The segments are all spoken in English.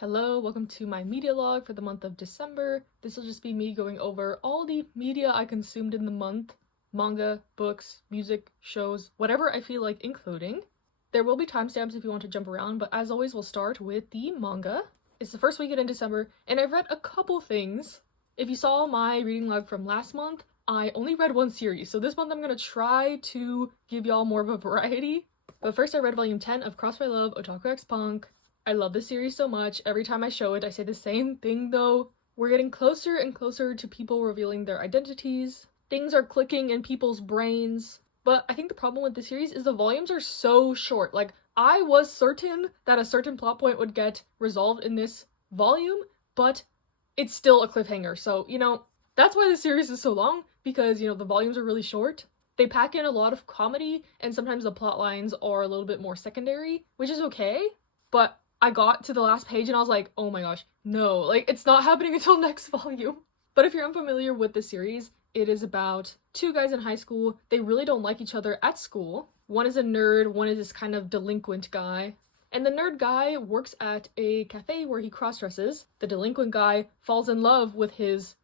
Hello, welcome to my media log for the month of December. This will just be me going over all the media I consumed in the month. Manga, books, music, shows, whatever I feel like including. There will be timestamps if you want to jump around, but as always we'll start with the manga. It's the first weekend in December, and I've read a couple things. If you saw my reading log from last month, I only read one series, so this month I'm gonna try to give y'all more of a variety. But first I read volume 10 of Cross by Love, Otaku X Punk. I love this series so much. Every time I show it, I say the same thing though. We're getting closer and closer to people revealing their identities. Things are clicking in people's brains. But I think the problem with the series is the volumes are so short. Like, I was certain that a certain plot point would get resolved in this volume, but it's still a cliffhanger. So, that's why the series is so long, because, the volumes are really short. They pack in a lot of comedy, and sometimes the plot lines are a little bit more secondary, which is okay, but I got to the last page and I was like, oh my gosh, no, like, it's not happening until next volume. But if you're unfamiliar with the series, it is about two guys in high school. They really don't like each other at school. One is a nerd, one is this kind of delinquent guy. And the nerd guy works at a cafe where he cross-dresses. The delinquent guy falls in love with his,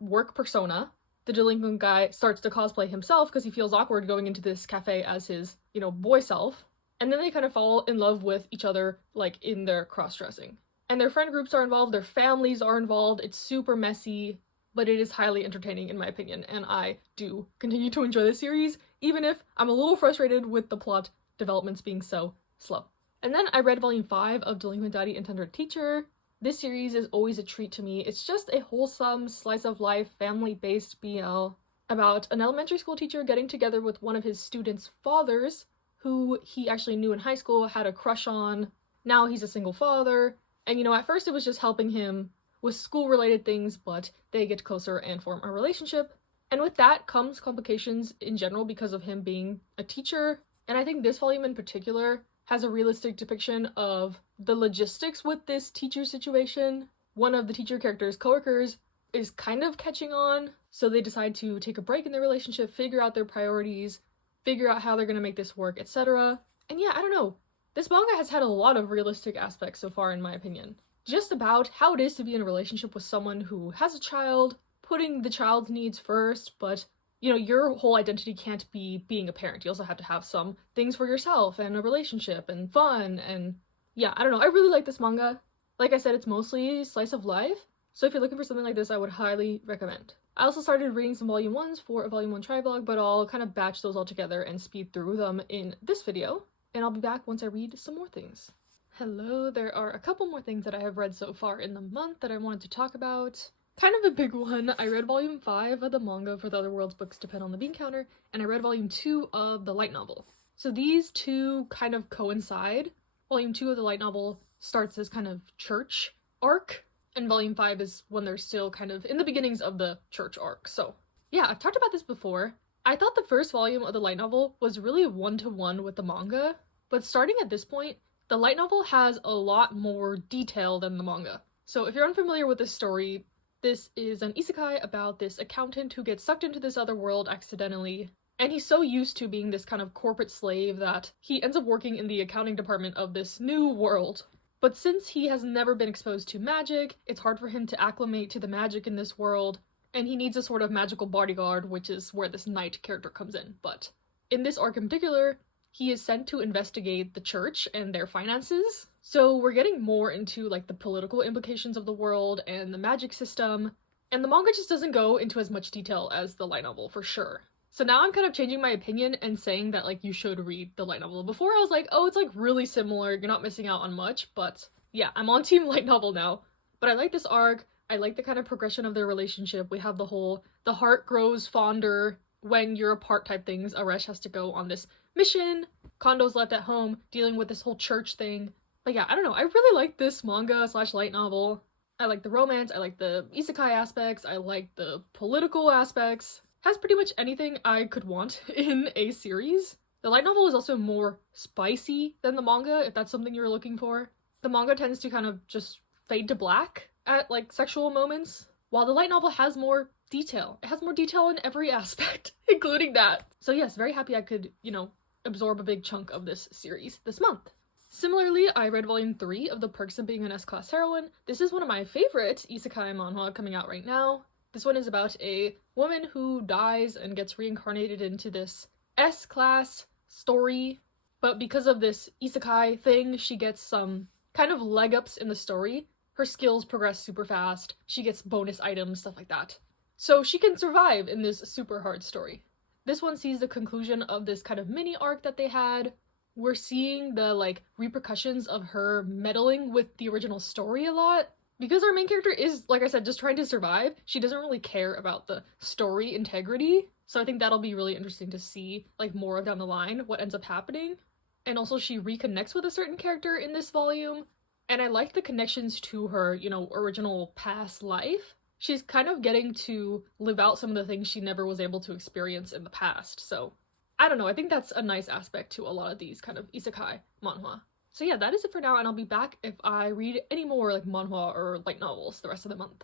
work persona. The delinquent guy starts to cosplay himself because he feels awkward going into this cafe as his, boy self. And then they kind of fall in love with each other, like, in their cross-dressing. And their friend groups are involved, their families are involved, it's super messy, but it is highly entertaining in my opinion, and I do continue to enjoy the series, even if I'm a little frustrated with the plot developments being so slow. And then I read volume 5 of Delinquent Daddy and Tender Teacher. This series is always a treat to me. It's just a wholesome, slice-of-life, family-based BL about an elementary school teacher getting together with one of his students' fathers, who he actually knew in high school, had a crush on. Now he's a single father. And at first it was just helping him with school-related things, but they get closer and form a relationship. And with that comes complications in general because of him being a teacher. And I think this volume in particular has a realistic depiction of the logistics with this teacher situation. One of the teacher character's coworkers is kind of catching on, so they decide to take a break in their relationship, figure out their priorities, figure out how they're gonna make this work, etc. And yeah, I don't know. This manga has had a lot of realistic aspects so far, in my opinion. Just about how it is to be in a relationship with someone who has a child, putting the child's needs first, but, your whole identity can't be being a parent. You also have to have some things for yourself, and a relationship, and fun, and yeah, I don't know. I really like this manga. Like I said, it's mostly slice of life, so if you're looking for something like this, I would highly recommend. I also started reading some volume 1s for a volume 1 tri-vlog, but I'll kind of batch those all together and speed through them in this video, and I'll be back once I read some more things. Hello, there are a couple more things that I have read so far in the month that I wanted to talk about. Kind of a big one. I read volume 5 of the manga for the Other World's Books Depend on the Bean Counter, and I read volume 2 of the light novel. So these two kind of coincide. Volume 2 of the light novel starts this kind of church arc, and volume 5 is when they're still kind of in the beginnings of the church arc. So yeah, I've talked about this before. I thought the first volume of the light novel was really one-to-one with the manga, but starting at this point, the light novel has a lot more detail than the manga. So if you're unfamiliar with this story, this is an isekai about this accountant who gets sucked into this other world accidentally, and he's so used to being this kind of corporate slave that he ends up working in the accounting department of this new world. But since he has never been exposed to magic, it's hard for him to acclimate to the magic in this world, and he needs a sort of magical bodyguard, which is where this knight character comes in. But in this arc in particular, he is sent to investigate the church and their finances. So we're getting more into like the political implications of the world and the magic system, and the manga just doesn't go into as much detail as the light novel for sure. So now I'm kind of changing my opinion and saying that, like, you should read the light novel. Before I was like, oh, it's like really similar, you're not missing out on much, but yeah, I'm on team light novel now. But I like this arc, I like the kind of progression of their relationship. We have the whole, the heart grows fonder when you're apart type things. Aresh has to go on this mission, Kondo's left at home, dealing with this whole church thing. But yeah, I don't know, I really like this manga slash light novel. I like the romance, I like the isekai aspects, I like the political aspects. Has pretty much anything I could want in a series. The light novel is also more spicy than the manga, if that's something you're looking for. The manga tends to kind of just fade to black at, like, sexual moments, while the light novel has more detail. It has more detail in every aspect, including that. So yes, very happy I could, absorb a big chunk of this series this month. Similarly, I read volume 3 of The Perks of Being an S-Class Heroine. This is one of my favorite isekai manhwa coming out right now. This one is about a woman who dies and gets reincarnated into this S-Class story, but because of this isekai thing, she gets some kind of leg ups in the story. Her skills progress super fast, she gets bonus items, stuff like that. So she can survive in this super hard story. This one sees the conclusion of this kind of mini arc that they had. We're seeing the repercussions of her meddling with the original story a lot. Because our main character is, like I said, just trying to survive, she doesn't really care about the story integrity. So I think that'll be really interesting to see, more down the line, what ends up happening. And also she reconnects with a certain character in this volume. And I like the connections to her, original past life. She's kind of getting to live out some of the things she never was able to experience in the past. So I don't know, I think that's a nice aspect to a lot of these kind of isekai manhwa. So yeah, that is it for now, and I'll be back if I read any more manhwa or light novels the rest of the month.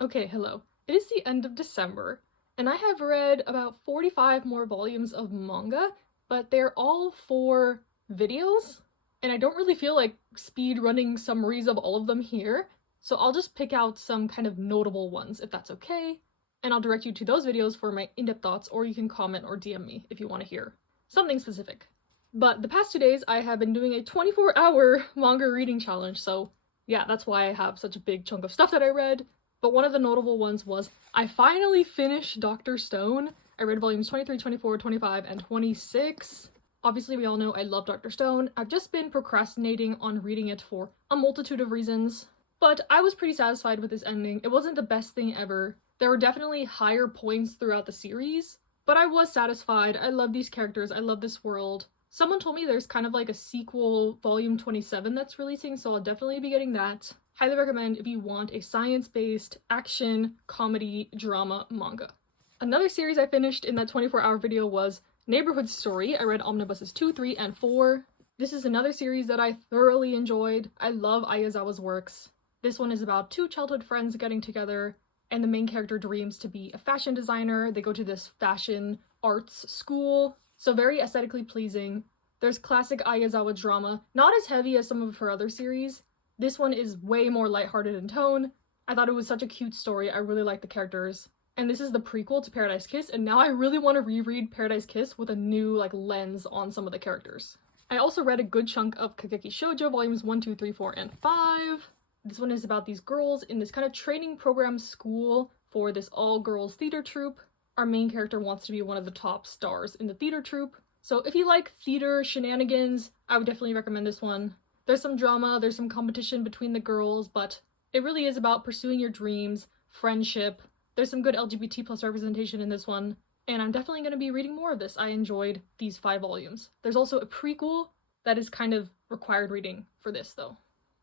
Okay, hello. It is the end of December, and I have read about 45 more volumes of manga, but they're all for videos, and I don't really feel like speed running summaries of all of them here, so I'll just pick out some kind of notable ones if that's okay, and I'll direct you to those videos for my in-depth thoughts, or you can comment or DM me if you want to hear something specific. But the past 2 days, I have been doing a 24-hour manga reading challenge, so yeah, that's why I have such a big chunk of stuff that I read. But one of the notable ones was I finally finished Dr. Stone. I read volumes 23, 24, 25, and 26. Obviously, we all know I love Dr. Stone. I've just been procrastinating on reading it for a multitude of reasons. But I was pretty satisfied with this ending. It wasn't the best thing ever. There were definitely higher points throughout the series, but I was satisfied. I love these characters. I love this world. Someone told me there's kind of a sequel, volume 27, that's releasing, so I'll definitely be getting that. Highly recommend if you want a science-based action, comedy, drama manga. Another series I finished in that 24-hour video was Neighborhood Story. I read Omnibuses 2, 3, and 4. This is another series that I thoroughly enjoyed. I love Ayazawa's works. This one is about two childhood friends getting together, and the main character dreams to be a fashion designer. They go to this fashion arts school. So very aesthetically pleasing. There's classic Ayazawa drama, not as heavy as some of her other series. This one is way more lighthearted in tone. I thought it was such a cute story. I really like the characters. And this is the prequel to Paradise Kiss, and now I really want to reread Paradise Kiss with a new lens on some of the characters. I also read a good chunk of Kageki Shoujo volumes 1, 2, 3, 4, and 5. This one is about these girls in this kind of training program school for this all-girls theater troupe. Our main character wants to be one of the top stars in the theater troupe. So if you like theater shenanigans, I would definitely recommend this one. There's some drama, there's some competition between the girls, but it really is about pursuing your dreams, friendship. There's some good LGBT plus representation in this one, and I'm definitely going to be reading more of this. I enjoyed these 5 volumes. There's also a prequel that is kind of required reading for this, though.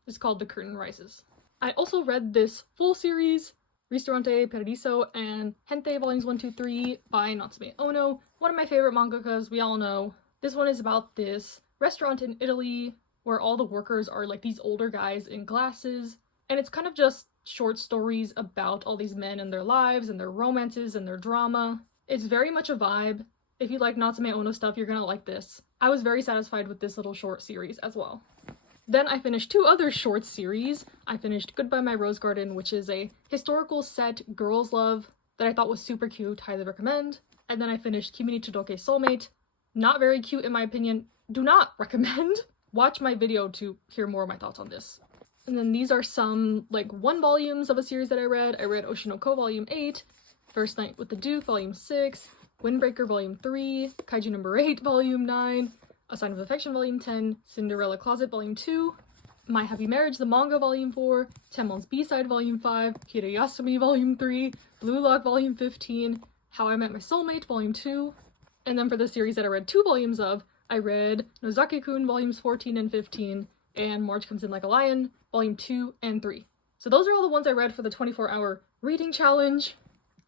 It's called The Curtain Rises. I also read this full series, Ristorante Paradiso and Hente Volumes 1, 2, 3 by Natsume Ono, one of my favorite mangakas, we all know. This one is about this restaurant in Italy where all the workers are these older guys in glasses, and it's kind of just short stories about all these men and their lives and their romances and their drama. It's very much a vibe. If you like Natsume Ono stuff, you're gonna like this. I was very satisfied with this little short series as well. Then I finished 2 other short series. I finished Goodbye My Rose Garden, which is a historical set girls love that I thought was super cute, highly recommend. And then I finished Kimi ni Todoke Soulmate. Not very cute in my opinion, do not recommend. Watch my video to hear more of my thoughts on this. And then these are some 1 volumes of a series that I read. I read Oshinoko Volume 8, First Night with the Duke Volume 6, Windbreaker Volume 3, Kaiju Number 8 Volume 9, A Sign of Affection Volume 10, Cinderella Closet Volume 2, My Happy Marriage the Manga Volume 4, Tenmon's B-Side Volume 5, Hirayasumi Volume 3, Blue Lock Volume 15, How I Met My Soulmate Volume 2, and then for the series that I read 2 volumes of, I read Nozaki-kun Volumes 14 and 15, and March Comes In Like a Lion Volume 2 and 3. So those are all the ones I read for the 24-hour reading challenge.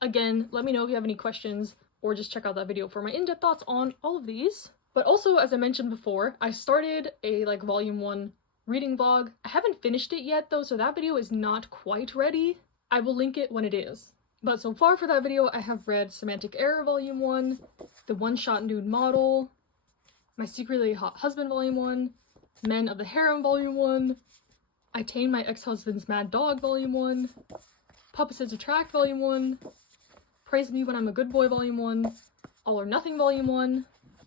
Again, let me know if you have any questions, or just check out that video for my in-depth thoughts on all of these. But also, as I mentioned before, I started a volume 1 reading vlog. I haven't finished it yet though, so that video is not quite ready. I will link it when it is. But so far for that video, I have read Semantic Error Volume 1, The One-Shot Nude Model, My Secretly Hot Husband Volume 1, Men of the Harem Volume 1, I Tame My Ex-Husband's Mad Dog Volume 1, Opposites Attract Volume 1, Praise Me When I'm a Good Boy Volume 1, All or Nothing Volume 1,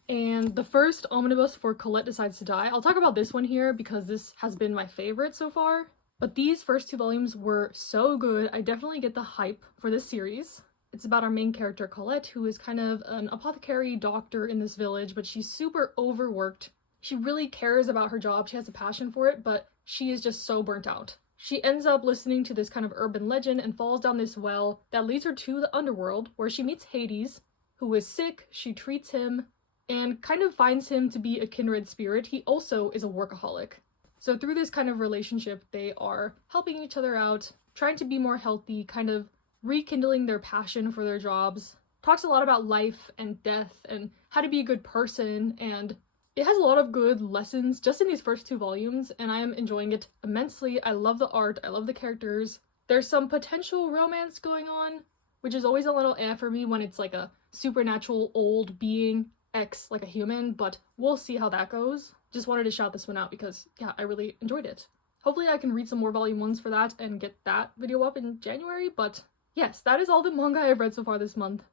and the first omnibus for Colette Decides to Die. I'll talk about this one here because this has been my favorite so far. But these first 2 volumes were so good. I definitely get the hype for this series. It's about our main character, Colette, who is kind of an apothecary doctor in this village, but she's super overworked. She really cares about her job, she has a passion for it, but she is just so burnt out. She ends up listening to this kind of urban legend and falls down this well that leads her to the underworld, where she meets Hades, who is sick. She treats him and kind of finds him to be a kindred spirit. He also is a workaholic. So through this kind of relationship, they are helping each other out, trying to be more healthy, kind of rekindling their passion for their jobs. Talks a lot about life and death and how to be a good person, and it has a lot of good lessons just in these first 2 volumes, and I am enjoying it immensely. I love the art, I love the characters. There's some potential romance going on, which is always a little for me when it's like a supernatural old being like a human, but we'll see how that goes. Just wanted to shout this one out because, yeah, I really enjoyed it. Hopefully I can read some more volume 1s for that and get that video up in January, but yes, that is all the manga I've read so far this month.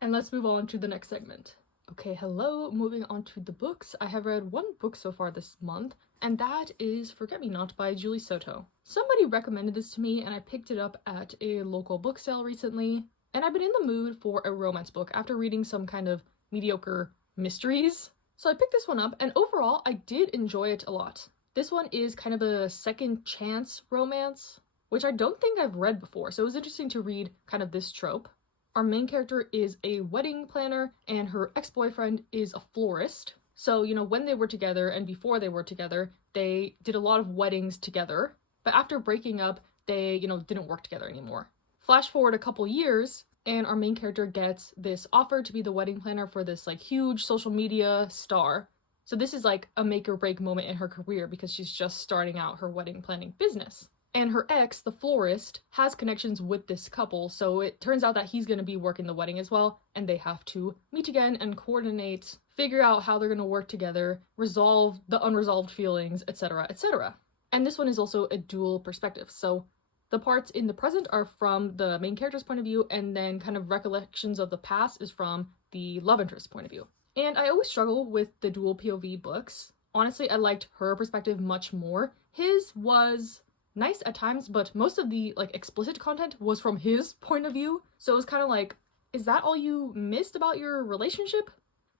And let's move on to the next segment. Okay, hello, moving on to the books. I have read 1 book so far this month, and that is Forget Me Not by Julie Soto. Somebody recommended this to me, and I picked it up at a local book sale recently, and I've been in the mood for a romance book after reading some kind of mediocre mysteries. So I picked this one up, and overall, I did enjoy it a lot. This one is kind of a second chance romance, which I don't think I've read before, so it was interesting to read kind of this trope. Our main character is a wedding planner, and her ex-boyfriend is a florist. So, you know, when they were together and before they were together, they did a lot of weddings together. But after breaking up, they, didn't work together anymore. Flash forward a couple years, and our main character gets this offer to be the wedding planner for this, huge social media star. So this is, a make or break moment in her career because she's just starting out her wedding planning business. And her ex, the florist, has connections with this couple, so it turns out that he's going to be working the wedding as well, and they have to meet again and coordinate, figure out how they're going to work together, resolve the unresolved feelings, etc., etc. And this one is also a dual perspective, so the parts in the present are from the main character's point of view, and then kind of recollections of the past is from the love interest's point of view. And I always struggle with the dual POV books. Honestly, I liked her perspective much more. His was nice at times, but most of the explicit content was from his point of view. So it was kind of is that all you missed about your relationship?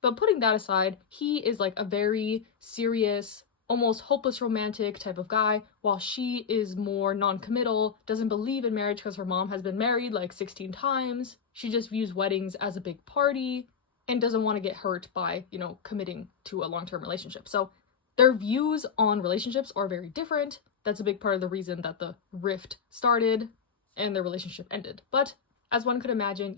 But putting that aside, he is a very serious, almost hopeless romantic type of guy, while she is more non-committal, doesn't believe in marriage because her mom has been married 16 times. She just views weddings as a big party and doesn't want to get hurt by, committing to a long-term relationship. So their views on relationships are very different. That's a big part of the reason that the rift started and their relationship ended. But as one could imagine,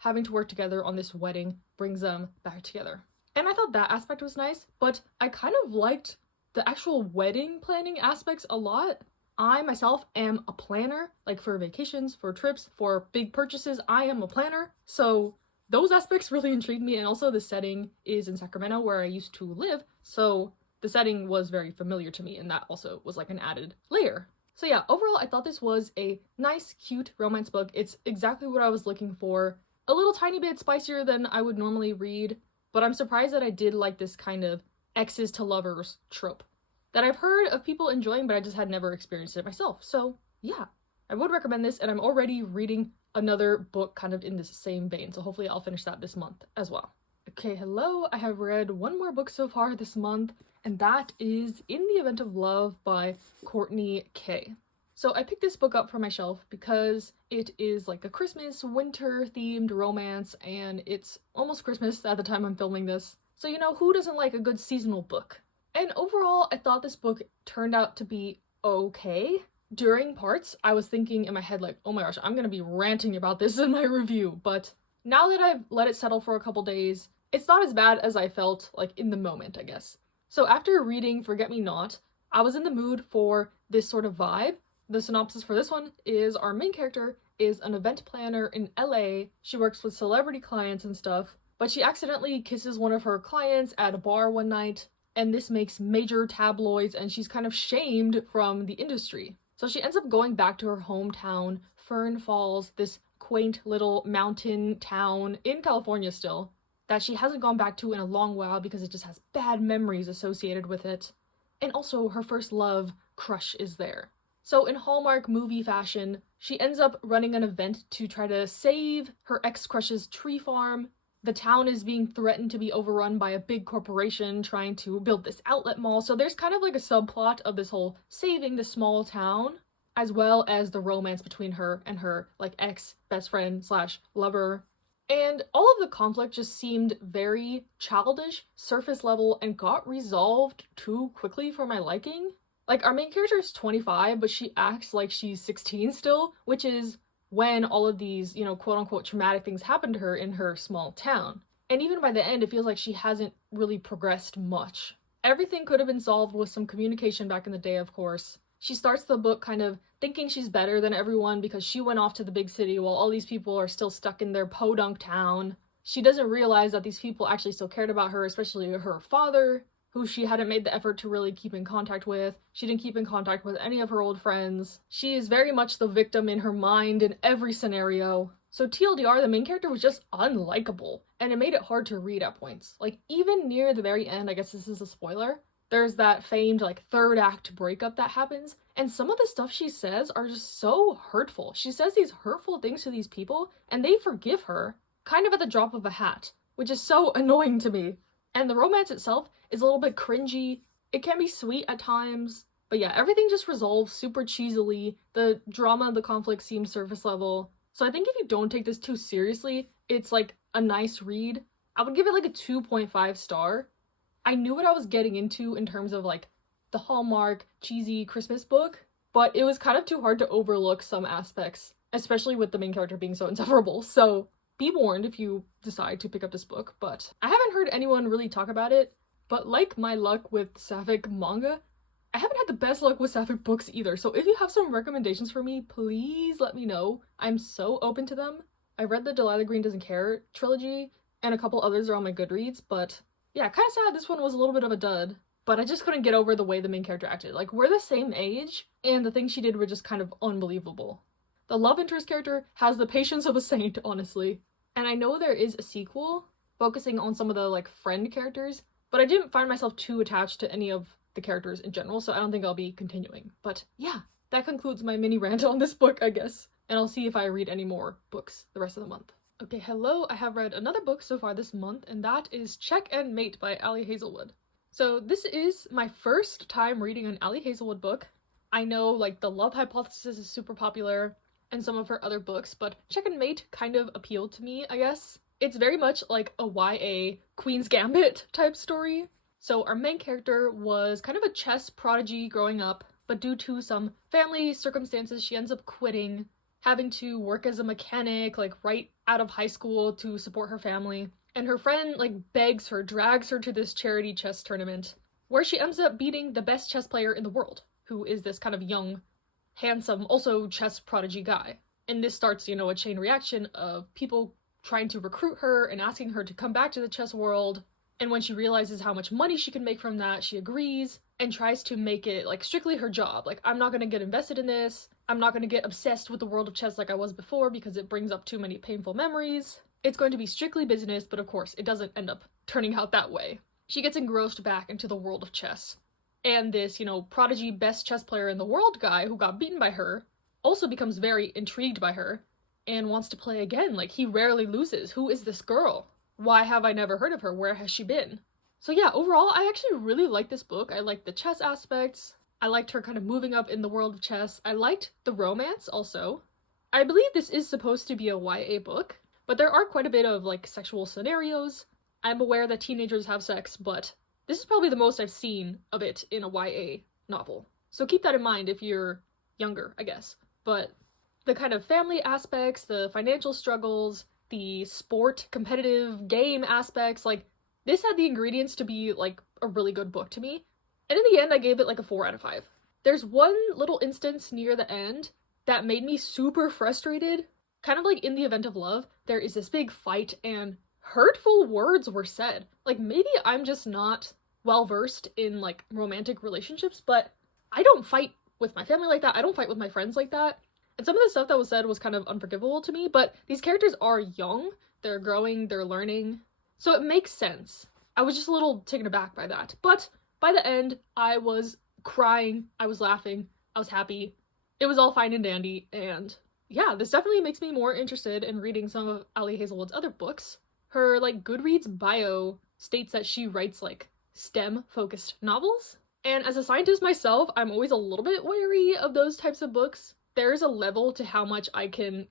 having to work together on this wedding brings them back together. And I thought that aspect was nice, but I kind of liked the actual wedding planning aspects a lot. I myself am a planner, for vacations, for trips, for big purchases, I am a planner. So those aspects really intrigued me, and also the setting is in Sacramento where I used to live, so the setting was very familiar to me, and that also was an added layer. So yeah, overall I thought this was a nice, cute romance book. It's exactly what I was looking for. A little tiny bit spicier than I would normally read, but I'm surprised that I did like this kind of exes to lovers trope that I've heard of people enjoying, but I just had never experienced it myself. So yeah, I would recommend this, and I'm already reading another book kind of in this same vein, so hopefully I'll finish that this month as well. Okay, hello, I have read 1 more book so far this month, and that is In the Event of Love by Courtney K. So I picked this book up from my shelf because it is a Christmas, winter themed romance, and it's almost Christmas at the time I'm filming this. So who doesn't like a good seasonal book? And overall, I thought this book turned out to be okay. During parts, I was thinking in my head oh my gosh, I'm gonna be ranting about this in my review, but now that I've let it settle for a couple days, it's not as bad as I felt in the moment, I guess. So after reading Forget Me Not, I was in the mood for this sort of vibe. The synopsis for this one is our main character is an event planner in LA. She works with celebrity clients and stuff, but she accidentally kisses one of her clients at a bar one night. and this makes major tabloids, and she's kind of shamed from the industry. So she ends up going back to her hometown, Fern Falls, this quaint little mountain town in California still, that she hasn't gone back to in a long while because it just has bad memories associated with it. And also her first love, crush, is there. So in Hallmark movie fashion, she ends up running an event to try to save her ex-crush's tree farm. The town is being threatened to be overrun by a big corporation trying to build this outlet mall, so there's kind of like a subplot of this whole saving the small town, as well as the romance between her and her like ex-best friend slash lover. And all of the conflict just seemed very childish, surface level, and got resolved too quickly for my liking. Like, our main character is 25, but she acts like she's 16 still, which is when all of these, you know, quote-unquote traumatic things happen to her in her small town. And even by the end, it feels like she hasn't really progressed much. Everything could have been solved with some communication back in the day, of course. She starts the book kind of thinking she's better than everyone because she went off to the big city while all these people are still stuck in their podunk town. She doesn't realize that these people actually still cared about her, especially her father, who she hadn't made the effort to really keep in contact with. She didn't keep in contact with any of her old friends. She is very much the victim in her mind in every scenario. So TLDR, the main character was just unlikable, and it made it hard to read at points. Like, even near the very end, I guess this is a spoiler, there's that famed, like, third act breakup that happens, and some of the stuff she says are just so hurtful. She says these hurtful things to these people, and they forgive her, kind of at the drop of a hat, which is so annoying to me. And the romance itself is a little bit cringy. It can be sweet at times, but yeah, everything just resolves super cheesily. The drama, the conflict seems surface level. So I think if you don't take this too seriously, it's like a nice read. I would give it like a 2.5 star. I knew what I was getting into in terms of like the Hallmark cheesy Christmas book, but it was kind of too hard to overlook some aspects, especially with the main character being so insufferable. So be warned if you decide to pick up this book, but I haven't heard anyone really talk about it. But like my luck with sapphic manga, I haven't had the best luck with sapphic books either, so if you have some recommendations for me, please let me know. I'm so open to them. I read the Delilah Green Doesn't Care trilogy, and a couple others are on my Goodreads, but yeah, kind of sad this one was a little bit of a dud. But I just couldn't get over the way the main character acted. Like, we're the same age, and the things she did were just kind of unbelievable. The love interest character has the patience of a saint, honestly. And I know there is a sequel, focusing on some of the, like, friend characters, but I didn't find myself too attached to any of the characters in general, so I don't think I'll be continuing. But yeah, that concludes my mini rant on this book, I guess. And I'll see if I read any more books the rest of the month. Okay, hello, I have read another book so far this month, and that is Check and Mate by Ali Hazelwood. So this is my first time reading an Ali Hazelwood book. I know, like, The Love Hypothesis is super popular, and some of her other books, but Check and Mate kind of appealed to me, I guess. It's very much like a YA Queen's Gambit type story. So our main character was kind of a chess prodigy growing up, but due to some family circumstances, she ends up quitting, having to work as a mechanic, like, right out of high school to support her family. And her friend, like, begs her, drags her to this charity chess tournament, where she ends up beating the best chess player in the world, who is this kind of young, handsome, also chess prodigy guy. And this starts, you know, a chain reaction of people trying to recruit her and asking her to come back to the chess world. And when she realizes how much money she can make from that, she agrees and tries to make it, like, strictly her job. Like, I'm not gonna get invested in this. I'm not gonna get obsessed with the world of chess like I was before because it brings up too many painful memories. It's going to be strictly business, but of course, it doesn't end up turning out that way. She gets engrossed back into the world of chess. And this, you know, prodigy best chess player in the world guy who got beaten by her also becomes very intrigued by her and wants to play again. Like, he rarely loses. Who is this girl? Why have I never heard of her? Where has she been? So yeah, overall, I actually really like this book. I liked the chess aspects. I liked her kind of moving up in the world of chess. I liked the romance also. I believe this is supposed to be a YA book, but there are quite a bit of, like, sexual scenarios. I'm aware that teenagers have sex, but this is probably the most I've seen of it in a YA novel. So keep that in mind if you're younger, I guess. But the kind of family aspects, the financial struggles, the sport, competitive game aspects, like, this had the ingredients to be, like, a really good book to me. And in the end, I gave it, like, a 4 out of 5. There's one little instance near the end that made me super frustrated. Kind of like in The Event of Love, there is this big fight and hurtful words were said. Like, maybe I'm just not well versed in like romantic relationships, but I don't fight with my family like that. I don't fight with my friends like that. And some of the stuff that was said was kind of unforgivable to me, but these characters are young, they're growing, they're learning, so it makes sense. I was just a little taken aback by that. But by the end, I was crying, I was laughing, I was happy. It was all fine and dandy, and yeah, this definitely makes me more interested in reading some of Ali Hazelwood's other books. Her like Goodreads bio states that she writes like STEM-focused novels. And as a scientist myself, I'm always a little bit wary of those types of books. There's a level to how much I can,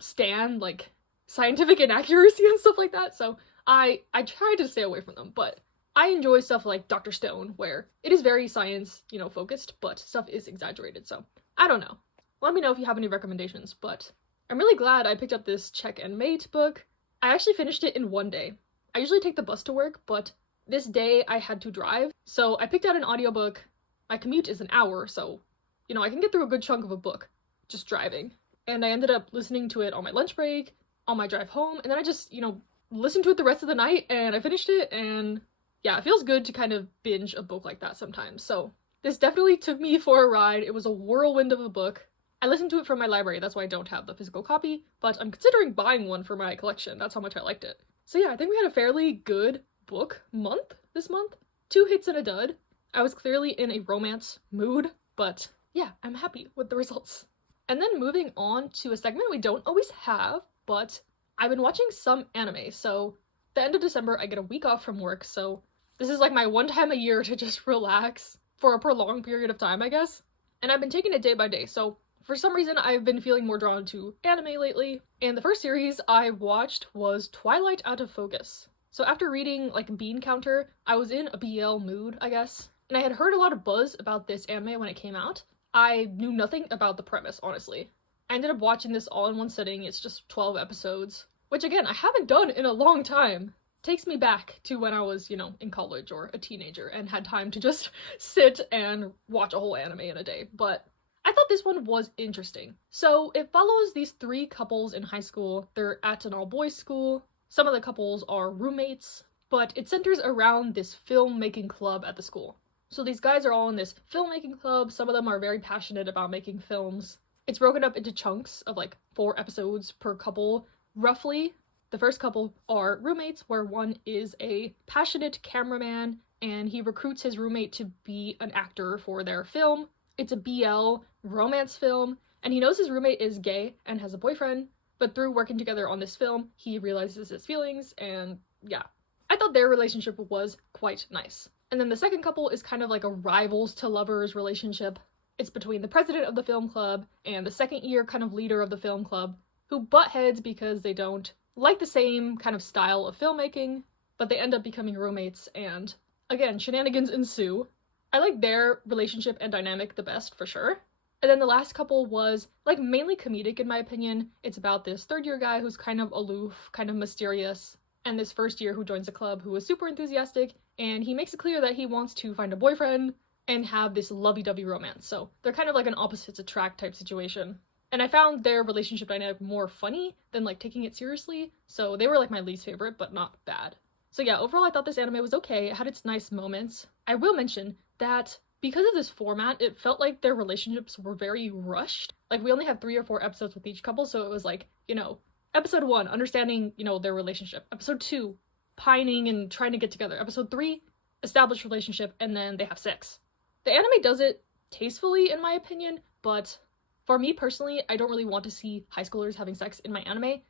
stand like scientific inaccuracy and stuff like that. So I try to stay away from them, but I enjoy stuff like Dr. Stone, where it is very science, focused, but stuff is exaggerated. So I don't know. Let me know if you have any recommendations, but I'm really glad I picked up this Check and Mate book. I actually finished it in one day. I usually take the bus to work, but this day I had to drive, so I picked out an audiobook. My commute is an hour, so, I can get through a good chunk of a book just driving. And I ended up listening to it on my lunch break, on my drive home, and then I just, listened to it the rest of the night, and I finished it, and yeah, it feels good to kind of binge a book like that sometimes. So this definitely took me for a ride. It was a whirlwind of a book. I listened to it from my library, that's why I don't have the physical copy, but I'm considering buying one for my collection. That's how much I liked it. So yeah, I think we had a fairly good book month this month. 2 hits and a dud. I was clearly in a romance mood, but yeah, I'm happy with the results. And then moving on to a segment we don't always have, but I've been watching some anime. So the end of December, I get a week off from work, so this is like my one time a year to just relax for a prolonged period of time, I guess. And I've been taking it day by day, so for some reason, I've been feeling more drawn to anime lately, and the first series I watched was Twilight Out of Focus. So after reading, like, Bean Counter, I was in a BL mood, I guess, and I had heard a lot of buzz about this anime when it came out. I knew nothing about the premise, honestly. I ended up watching this all in one sitting. It's just 12 episodes, which again, I haven't done in a long time. Takes me back to when I was, in college or a teenager and had time to just sit and watch a whole anime in a day, but I thought this one was interesting. So it follows these 3 couples in high school. They're at an all-boys school. Some of the couples are roommates, but it centers around this filmmaking club at the school. So these guys are all in this filmmaking club. Some of them are very passionate about making films. It's broken up into chunks of like 4 episodes per couple, roughly. The first couple are roommates, where one is a passionate cameraman, and he recruits his roommate to be an actor for their film. It's a BL romance film, and he knows his roommate is gay and has a boyfriend, but through working together on this film, he realizes his feelings, and yeah. I thought their relationship was quite nice. And then the second couple is kind of like a rivals to lovers relationship. It's between the president of the film club and the second year kind of leader of the film club, who butt heads because they don't like the same kind of style of filmmaking, but they end up becoming roommates, and again, shenanigans ensue. I like their relationship and dynamic the best, for sure. And then the last couple was, like, mainly comedic in my opinion. It's about this 3rd-year guy who's kind of aloof, kind of mysterious, and this 1st year who joins the club who is super enthusiastic, and he makes it clear that he wants to find a boyfriend and have this lovey-dovey romance. So they're kind of like an opposites attract type situation. And I found their relationship dynamic more funny than, like, taking it seriously, so they were, like, my least favorite, but not bad. So yeah, overall I thought this anime was okay. It had its nice moments. I will mention that because of this format, it felt like their relationships were very rushed. Like, we only had 3 or 4 episodes with each couple, so it was like, episode 1, understanding, their relationship. Episode 2, pining and trying to get together. Episode 3, established relationship, and then they have sex. The anime does it tastefully, in my opinion, but for me personally, I don't really want to see high schoolers having sex in my anime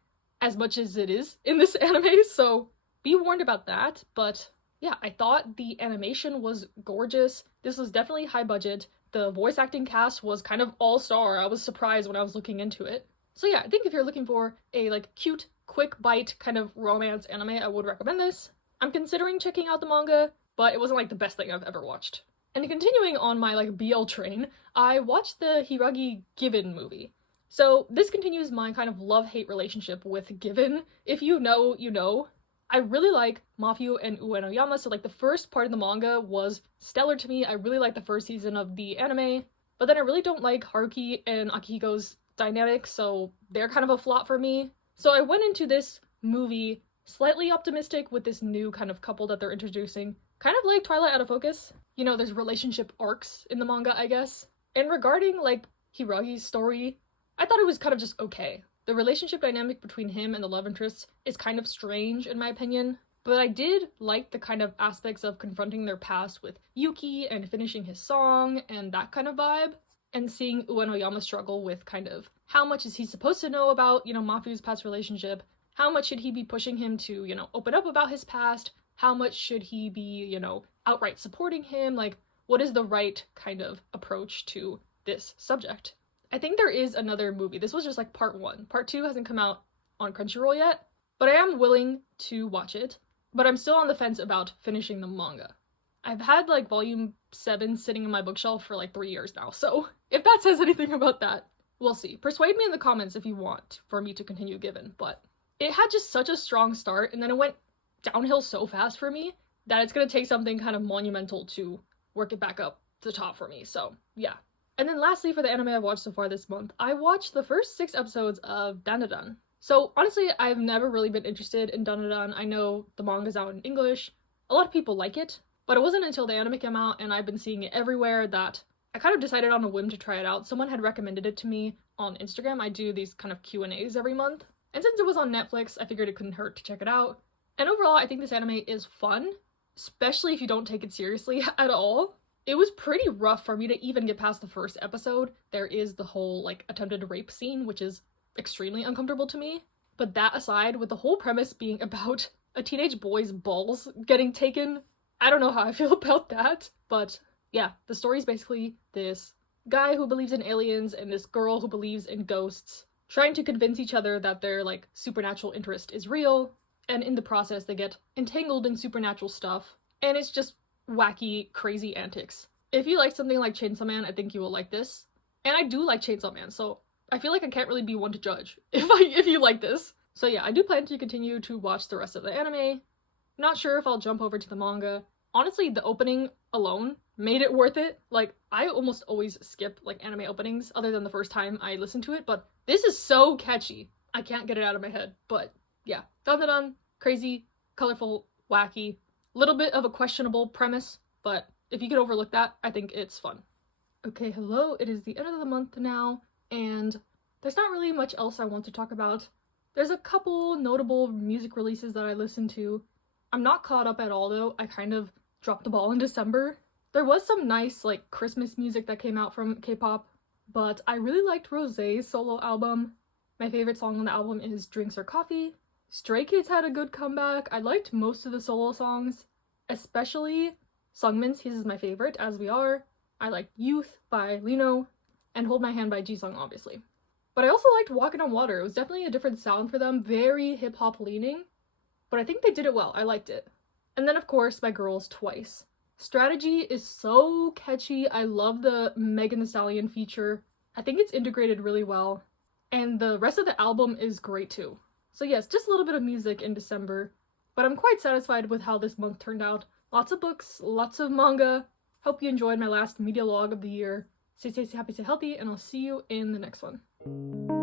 as much as it is in this anime, so be warned about that. But yeah, I thought the animation was gorgeous. This was definitely high budget. The voice acting cast was kind of all-star. I was surprised when I was looking into it. So yeah, I think if you're looking for a like cute, quick bite kind of romance anime, I would recommend this. I'm considering checking out the manga, but it wasn't like the best thing I've ever watched. And continuing on my like BL train, I watched the Hiragi Given movie. So this continues my kind of love-hate relationship with Given. If you know, you know. I really like Mafio and Uenoyama, so like the first part of the manga was stellar to me. I really like the first season of the anime, but then I really don't like Haruki and Akihiko's dynamic, so they're kind of a flop for me. So I went into this movie slightly optimistic with this new kind of couple that they're introducing, kind of like Twilight Out of Focus. You know, there's relationship arcs in the manga, I guess. And regarding, like, Hiragi's story, I thought it was kind of just okay. The relationship dynamic between him and the love interest is kind of strange, in my opinion. But I did like the kind of aspects of confronting their past with Yuki and finishing his song and that kind of vibe. And seeing Uenoyama struggle with kind of how much is he supposed to know about, you know, Mafu's past relationship? How much should he be pushing him to, you know, open up about his past? How much should he be, you know, outright supporting him? Like, what is the right kind of approach to this subject? I think there is another movie. This was just like part 1. Part 2 hasn't come out on Crunchyroll yet, but I am willing to watch it. But I'm still on the fence about finishing the manga. I've had like volume 7 sitting in my bookshelf for like 3 years now, so if that says anything about that, we'll see. Persuade me in the comments if you want for me to continue Given, but it had just such a strong start, and then it went downhill so fast for me that it's gonna take something kind of monumental to work it back up to the top for me, so yeah. And then lastly, for the anime I've watched so far this month, I watched the first 6 episodes of Dandadan. So honestly, I've never really been interested in Dandadan. I know the manga's out in English. A lot of people like it, but it wasn't until the anime came out and I've been seeing it everywhere that I kind of decided on a whim to try it out. Someone had recommended it to me on Instagram. I do these kind of Q&As every month. And since it was on Netflix, I figured it couldn't hurt to check it out. And overall, I think this anime is fun, especially if you don't take it seriously at all. It was pretty rough for me to even get past the first episode. There is the whole, like, attempted rape scene, which is extremely uncomfortable to me. But that aside, with the whole premise being about a teenage boy's balls getting taken, I don't know how I feel about that. But yeah, the story's basically this guy who believes in aliens and this girl who believes in ghosts trying to convince each other that their, like, supernatural interest is real. And in the process, they get entangled in supernatural stuff. And it's just wacky, crazy antics. If you like something like Chainsaw Man, I think you will like this. And I do like Chainsaw Man, so I feel like I can't really be one to judge if you like this. So yeah, I do plan to continue to watch the rest of the anime. Not sure if I'll jump over to the manga. Honestly, the opening alone made it worth it. Like, I almost always skip, like, anime openings other than the first time I listen to it, but this is so catchy. I can't get it out of my head, but yeah. Dandadan, crazy, colorful, wacky, little bit of a questionable premise, but if you could overlook that, I think it's fun. Okay, hello, it is the end of the month now, and there's not really much else I want to talk about. There's a couple notable music releases that I listened to. I'm not caught up at all though. I kind of dropped the ball in December. There was some nice, like, Christmas music that came out from K-pop, but I really liked Rosé's solo album. My favorite song on the album is Drinks or Coffee. Stray Kids had a good comeback. I liked most of the solo songs, especially Sungmin's His is my favorite, As We Are. I liked Youth by Lino, and Hold My Hand by Jisung, obviously. But I also liked Walking on Water. It was definitely a different sound for them, very hip-hop leaning, but I think they did it well. I liked it. And then, of course, my girls Twice. Strategy is so catchy. I love the Megan Thee Stallion feature. I think it's integrated really well. And the rest of the album is great too. So yes, just a little bit of music in December. But I'm quite satisfied with how this month turned out. Lots of books, lots of manga. Hope you enjoyed my last media log of the year. Stay safe, stay happy, stay healthy, and I'll see you in the next one.